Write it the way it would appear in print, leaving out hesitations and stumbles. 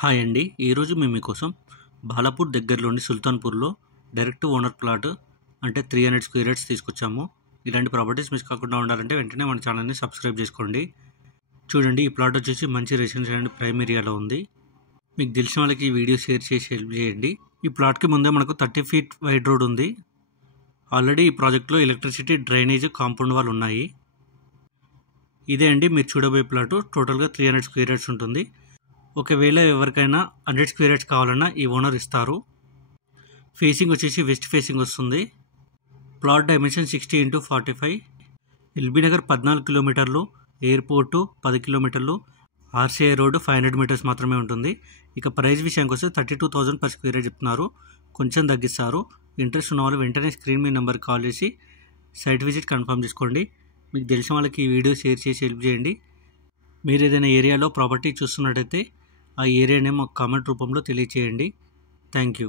Hi అండి. ఈరోజు మేము మీకోసం బాలాపూర్ దగ్గరలోని సుల్తాన్పూర్లో డైరెక్ట్ ఓనర్ ప్లాట్ అంటే 300 స్క్వేర్ యార్డ్స్ తీసుకొచ్చాము. ఇలాంటి ప్రాపర్టీస్ మిస్ కాకుండా ఉండాలంటే వెంటనే మన ఛానల్ని సబ్స్క్రైబ్ చేసుకోండి. చూడండి, ఈ ప్లాట్ వచ్చేసి మంచి రెసిడెన్షియల్ అండ్ ప్రైమ్ ఏరియాలో ఉంది. మీకు తెలిసిన వాళ్ళకి ఈ వీడియో షేర్ చేసి హెల్ప్ చేయండి. ఈ ప్లాట్కి ముందే మనకు 30 ఫీట్ వైడ్ రోడ్ ఉంది. ఆల్రెడీ ఈ ప్రాజెక్ట్లో ఎలక్ట్రిసిటీ, డ్రైనేజ్, కాంపౌండ్ వాల్ ఉన్నాయి. ఇదే అండి మీరు చూడబోయే ప్లాటు. టోటల్గా 300 స్క్వేర్ యార్డ్స్ ఉంటుంది. ఒకవేళ ఎవరికైనా 100 స్క్వేర్ యార్డ్స్ కావాలన్నా ఈ ఓనర్ ఇస్తారు. ఫేసింగ్ వచ్చేసి వెస్ట్ ఫేసింగ్ వస్తుంది. Plot dimension 60x45. LB Nagar 14 కిలోమీటర్లు, ఎయిర్పోర్టు 10 కిలోమీటర్లు, ఆర్సీఐ రోడ్డు 500 మీటర్స్ మాత్రమే ఉంటుంది. ఇక ప్రైస్ విషయానికి వస్తే 32,000 పర్ స్క్వేర్ యార్డ్ చెప్తున్నారు. కొంచెం తగ్గిస్తారు. ఇంట్రెస్ట్ ఉన్న వాళ్ళు వెంటనే స్క్రీన్ మీ నెంబర్కి కాల్ చేసి సైట్ విజిట్ కన్ఫర్మ్ చేసుకోండి. మీకు తెలిసిన వాళ్ళకి ఈ వీడియో షేర్ చేసి హెల్ప్ చేయండి. మీరు ఏదైనా ఏరియాలో ప్రాపర్టీ చూస్తున్నట్టయితే ఆ ఏరియా నేమ్ మాకు కామెంట్ రూపంలో తెలియచేయండి. Thank you.